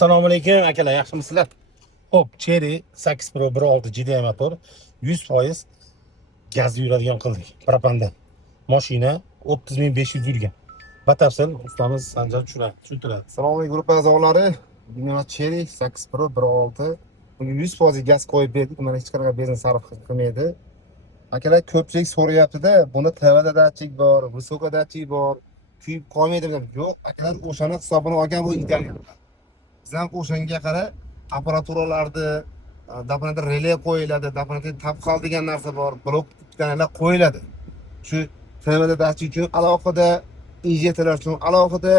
Assalomu alaykum akalar, yaxshimisizlar? Xo'p, Cherry 8 Pro 1.6 GDI motor 100% gaz yuradigan qildik. Propanda. Mashina 30.500 yurgan. Batafsil ustamiz Sanjar tushuntiradi. Assalomu alaykum grupa a'zolari. Bugun Cherry 8 Pro 1.6 bunga 100% gaz qo'yib berdik. Mana hech qanaqa benzin sarf qilmaydi. Akalar ko'pchilik so'rayapti-da, bunda TVda datchik bor, visoka datchik bor, kuyib qolmaydi deb. Yo'q, akalar o'shani hisobini olgan bu Italiya. Biz ham o'shanga qara apparaturalarni doполнительно relay qo'yiladi, doполнительно tapqal degan narsa bor, blok ikkitalar qo'yiladi. Shu TVda datchik uchun alohida, injektorlar uchun alohida,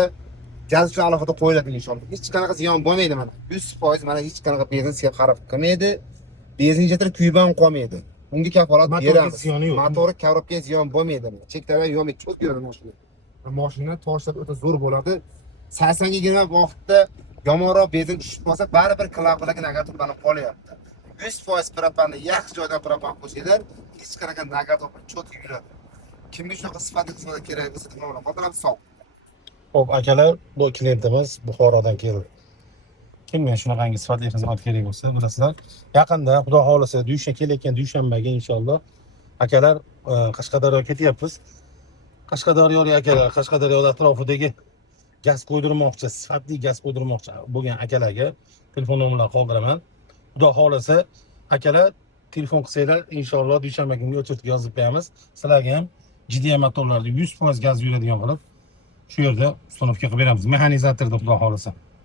gaz uchun alohida qo'yiladi inshaalloh. Hech qanaqa ziyon bo'lmaydi mana. 100% mana hech qanaqa benzin sarf qilmaydi. Benzin injektor kuyib ham qolmaydi. Bunga kafolat beramiz. Motori korobkaga ziyon bo'lmaydi. Cheklarga yo'lmi cho'k yuradi mashina. Mashina toshlab o'ta zo'r bo'ladi. 80-20 vaqtda yomonroq benzin tushib qolsa, baribir klaplarga negativ bo'lib qolyapti. 100% propanda yaxshi joydan propan qo'shinglar, hech qanaqa negativ cho'k yuradi. Kimga shunaqa sifatli xizmat kerak bo'lsa, to'g'ri, xotirab sog'. Xo'p, akalar, bu klientimiz Buxorodan keldi. Kimga shunaqangi sifatli xizmat kerak bo'lsa, bilasizlar, yaqinda Xudo xolisa dushanbaga inshaalloh akalar Qashqadaryoga ketyapmiz. Qashqadaryolik akalar, Qashqadaryo atrofidagi gaz qo'ydirmoqchi, sifatli gaz qo'ydirmoqchi bo'lgan akalarga telefon nomerlarini qoldiraman. Xudo xolisa akalar telefon qilsanglar, inshaalloh dushanba kunga o'chirib yozib beramiz. Sizlarga ham GDI motorlarni 100% gaz yuradigan qilib shu yerda ustanovka qilib beramiz. Mexanizatorda Xudo xolisa.